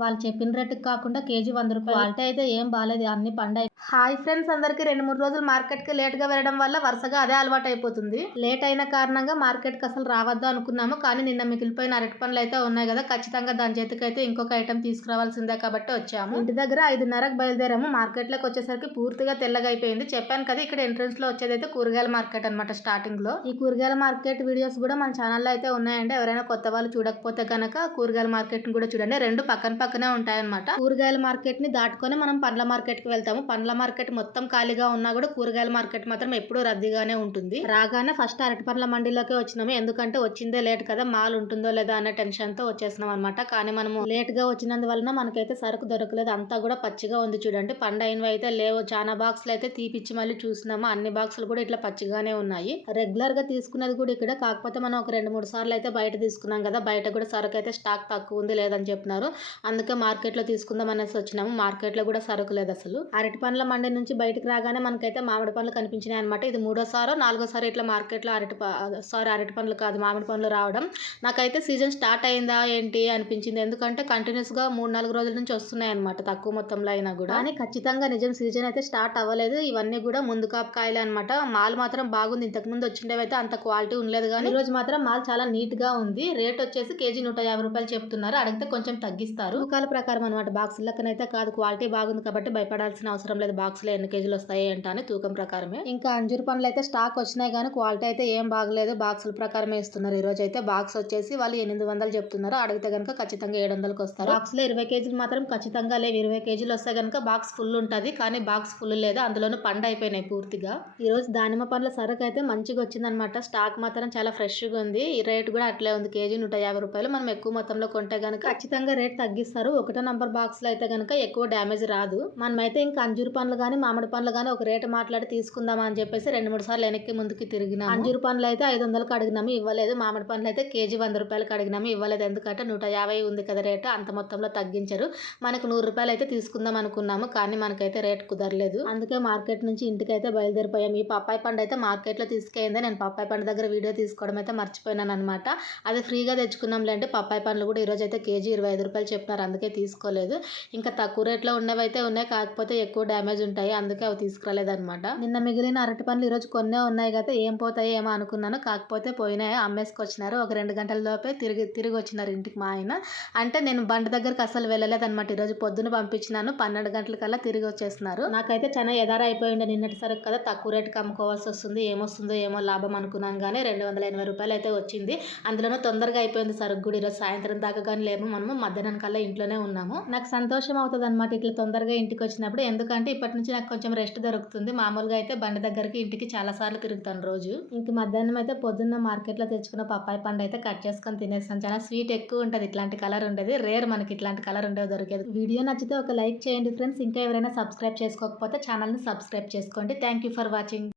వాళ్ళు చెప్పిన రేటుకి కాకుండా కేజీ 100 రూపాయలు. క్వాలిటీ అయితే ఏం బాలేదు, అన్ని పండాయి. హాయ్ ఫ్రెండ్స్, అందరికి 2-3 రోజులు మార్కెట్కి లేట్గా వెళ్ళడం వల్ల వరుసగా అదే అలవాటు అయిపోతుంది. లేట్ అయిన కారణంగా మార్కెట్కి అసలు రావద్దు అనుకున్నాము, కానీ నిన్న మిగిలిపోయిన అరటి పండ్లు అయితే ఉన్నాయి కదా, ఖచ్చితంగా దాని చేతికి అయితే ఇంకొక ఐటెం తీసుకురావాల్సిందే కాబట్టి వచ్చాము. ఇంటి దగ్గర 5:30కి బయలుదేరాము. మార్కెట్లోకి వచ్చేసరికి పూర్తిగా తెల్లగా అయిపోయింది. చెప్పాను కదా, ఇక్కడ ఎంట్రన్స్ లో వచ్చేది అయితే కూరగాయల మార్కెట్ అనమాట. స్టార్టింగ్ లో ఈ కూరగాయల మార్కెట్ వీడియోస్ కూడా మన ఛానల్లో అయితే ఉన్నాయండి. ఎవరైనా కొత్త వాళ్ళు చూడకపోతే కనుక కూరగాయల మార్కెట్ ని కూడా చూడండి. రెండు పక్కనే ఉంటాయన్నమాట. కూరగాయల మార్కెట్ ని దాటుకొని మనం పండ్ల మార్కెట్ కి వెళ్తాము. పండ్ల మార్కెట్ మొత్తం ఖాళీగా ఉన్నా కూడా కూరగాయల మార్కెట్ మాత్రం ఎప్పుడూ రద్దీగానే ఉంటుంది. రాగానే ఫస్ట్ అరటి పండ్ల మండీలోకి వచ్చినాము. ఎందుకంటే వచ్చిందే లేట్ కదా, మాల్ ఉంటుందో లేదా అనే టెన్షన్ తో వచ్చేసినాం అనమాట. కానీ మనము లేట్ గా వచ్చినందువలన మనకైతే సరుకు దొరకలేదు. అంతా కూడా పచ్చిగా ఉంది చూడండి. పండు అయినవి అయితే లేవు. చాలా బాక్సులు అయితే తీపిచ్చి మళ్ళీ చూసినాము. అన్ని బాక్సులు కూడా ఇట్లా పచ్చిగానే ఉన్నాయి. రెగ్యులర్ గా తీసుకునేది కూడా ఇక్కడ. కాకపోతే మనం ఒక 2-3 సార్లు అయితే బయట తీసుకున్నాం కదా, బయట కూడా సరుకు అయితే స్టాక్ తక్కువ ఉంది లేదని చెప్పినారు. అందుకే మార్కెట్ లో తీసుకుందాం అనేసి వచ్చినాము. మార్కెట్ లో కూడా సరుకు లేదు అసలు. అరటి పండ్ల మండి నుంచి బయటకు రాగానే మనకైతే మామిడి పండ్లు కనిపించినాయి అనమాట. ఇది 3వ సారో 4వ సారో ఇట్లా మార్కెట్ లో అరటి పండ్లు కాదు, మామిడి పండ్లు రావడం. నాకైతే సీజన్ స్టార్ట్ అయిందా ఏంటి అనిపించింది. ఎందుకంటే కంటిన్యూస్ గా 3-4 రోజుల నుంచి వస్తున్నాయి అనమాట, తక్కువ మొత్తంలో అయినా కూడా. కానీ ఖచ్చితంగా నిజం సీజన్ అయితే స్టార్ట్ అవ్వలేదు. ఇవన్నీ కూడా ముందు కాపు కాయలే అనమాట. మాల్ మాత్రం బాగుంది. ఇంతకు ముందు వచ్చిండేవైతే అంత క్వాలిటీ ఉండలేదు, కానీ ఈ రోజు మాత్రం మాల్ చాలా నీట్ గా ఉంది. రేట్ వచ్చేసి కేజీ 150 రూపాయలు చెప్తున్నారు. అడిగితే కొంచెం తగ్గిస్తారు. తూకాల ప్రకారం అనమాట, బాక్స్ లెక్కనైతే కాదు. క్వాలిటీ బాగుంది కాబట్టి భయపడాల్సిన అవసరం లేదు. బాక్స్ లో ఎన్ని కేజీలు వస్తాయి ఏంట అని తూకం ప్రకారమే. ఇంకా అంజూరు పండ్లు అయితే స్టాక్ వచ్చినాయి, కానీ క్వాలిటీ అయితే ఏం బాగలేదు. బాక్సుల ప్రకారమే ఇస్తున్నారు. ఈ రోజు అయితే బాక్స్ వచ్చేసి వాళ్ళు 800 చెప్తున్నారు. అడిగితే కనుక ఖచ్చితంగా 700కి వస్తారు. బాక్స్ లో 20 కేజీలు మాత్రం ఖచ్చితంగా లేవు. 20 కేజీలు వస్తే కనుక బాక్స్ ఫుల్ ఉంటది, కానీ బాక్స్ ఫుల్ లేదు. అందులోనూ పండు అయిపోయినాయి పూర్తిగా. ఈ రోజు దానిమ్మ పండ్ల సరుకు అయితే మంచిగా వచ్చిందనమాట. స్టాక్ మాత్రం చాలా ఫ్రెష్ గా ఉంది. ఈ రేట్ కూడా అట్లే ఉంది, కేజీ 150 రూపాయలు. మనం ఎక్కువ మొత్తంలో కొంటే కనుక ఖచ్చితంగా రేట్ తగ్గిస్తారు. 1వ నంబర్ బాక్స్ లో అయితే కనుక ఎక్కువ డ్యామేజ్ రాదు. మనమైతే ఇంకా అంజూరు పండ్లు కానీ మామిడి పండ్లు కానీ ఒక రేటు మాట్లాడి తీసుకుందామా అని చెప్పేసి 2-3 సార్లు వెనక్కి ముందుకి తిరిగినాము. అంజూరు పండ్లు అయితే 500కి అడిగినాము, ఇవ్వలేదు. మామిడి పండ్లు అయితే కేజీ 100 రూపాయలకి అడిగినాము, ఇవ్వలేదు. ఎందుకంటే 150 ఉంది కదా రేటు, అంత మొత్తంలో తగ్గించరు. మనకు 100 రూపాయలు అయితే తీసుకుందాం అనుకున్నాము, కానీ మనకైతే రేట్ కుదరలేదు. అందుకే మార్కెట్ నుంచి ఇంటికి అయితే బయలుదేరిపోయాం. ఈ పప్పాయి పండు అయితే మార్కెట్ లో తీసుకెళ్ళింది. నేను పప్పాయి పండు దగ్గర వీడియో తీసుకోవడం అయితే మర్చిపోయినాను అనమాట. అది ఫ్రీగా తెచ్చుకున్నాంలేండి. పప్పాయి పండ్లు కూడా ఈ రోజు అయితే కేజీ 25 రూపాయలు చెప్పినారు, అందుకే తీసుకోలేదు. ఇంకా తక్కువ రేట్లో ఉన్నవైతే ఉన్నాయి, కాకపోతే ఎక్కువ డ్యామేజ్ ఉంటాయి, అందుకే అవి తీసుకురాలేదన్నమాట. నిన్న మిగిలిన అరటి పండ్లు ఈరోజు కొన్నే ఉన్నాయి కదా, ఏం పోతాయి ఏమో అనుకున్నాను. కాకపోతే పోయినాయి, అమ్మేసుకొచ్చినారు. ఒక 2 గంటల లోపే తిరిగి వచ్చినారు ఇంటికి మా ఆయన. అంటే నేను బండి దగ్గరికి అసలు వెళ్ళలేదన్నమాట. ఈరోజు పొద్దున పంపించినాను, 12 గంటలకల్లా తిరిగి వచ్చేస్తున్నారు. నాకైతే చాలా ఎదార అయిపోయింది. నిన్నటి సరుకు కదా, తక్కువ రేటుకి అమ్ముకోవాల్సి వస్తుంది, ఏమొస్తుందో ఏమో లాభం అనుకున్నాను, కానీ 280 రూపాయలు అయితే వచ్చింది. అందులోనూ తొందరగా అయిపోయింది సరుకు కూడా. ఈరోజు సాయంత్రం దాకా కానీ లేము, మనము మధ్యాహ్నం కల్లా ఇంట్లోనే ఉన్నాము. నాకు సంతోషం అవుతుంది అనమాట ఇట్లా తొందరగా ఇంటికి వచ్చినప్పుడు. ఎందుకంటే ఇప్పటి నుంచి నాకు కొంచెం రెస్ట్ దొరుకుతుంది. మామూలుగా అయితే బండి దగ్గరికి ఇంటికి చాలా సార్లు తిరుగుతాను రోజు. ఇంక మధ్యాహ్నం అయితే పొద్దున్న మార్కెట్ లో తెచ్చుకున్న పప్పాయి పండు అయితే కట్ చేసుకొని తినేస్తాను. చాలా స్వీట్ ఎక్కువ ఉంటది, ఇట్లాంటి కలర్ ఉండేది రేర్, మనకి ఇట్లాంటి కలర్ ఉండేది దొరికేది. వీడియో నచ్చితే ఒక లైక్ చేయండి ఫ్రెండ్స్. ఇంకా ఎవరైనా సబ్స్క్రైబ్ చేసుకోకపోతే ఛానల్ ని సబ్స్క్రైబ్ చేసుకోండి. Thank you for watching.